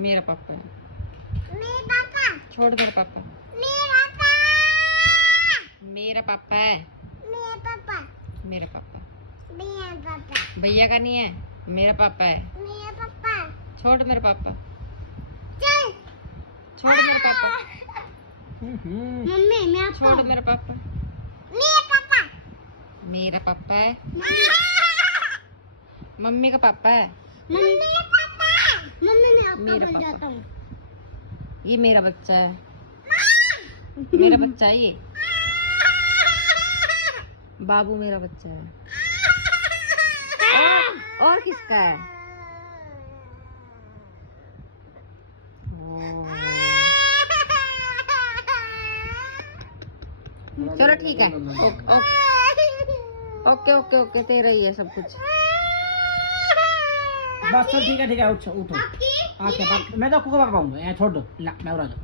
मेरा पापा है। मेरा पापा। छोड़ मेरा पापा। मेरा पापा। मेरा पापा है। मेरा पापा। मेरा पापा। मेरा पापा। भैया का नहीं है, मेरा पापा है। मेरा पापा। छोड़ मेरा पापा। चल। छोड़ मेरा पापा। मम्मी मैं आपको। छोड़ मेरा पापा। मेरा पापा। मेरा पापा है। मम्मी का पापा है। मम्मी का पापा। मम्मी मैं आपका मेरा बन पापा। जाता हूँ। ये मेरा बच्चा है। मेरा बच्चा है ये। बाबू मेरा बच्चा है। और किसका है? चलो ठीक है। ओके ओके ओके तेरा ही है सब कुछ। बस चल ठीक है उठो उठो। अच्छा मैं तो कुकर पाऊंगा, छोड़ दो। मैं और आ जाओ।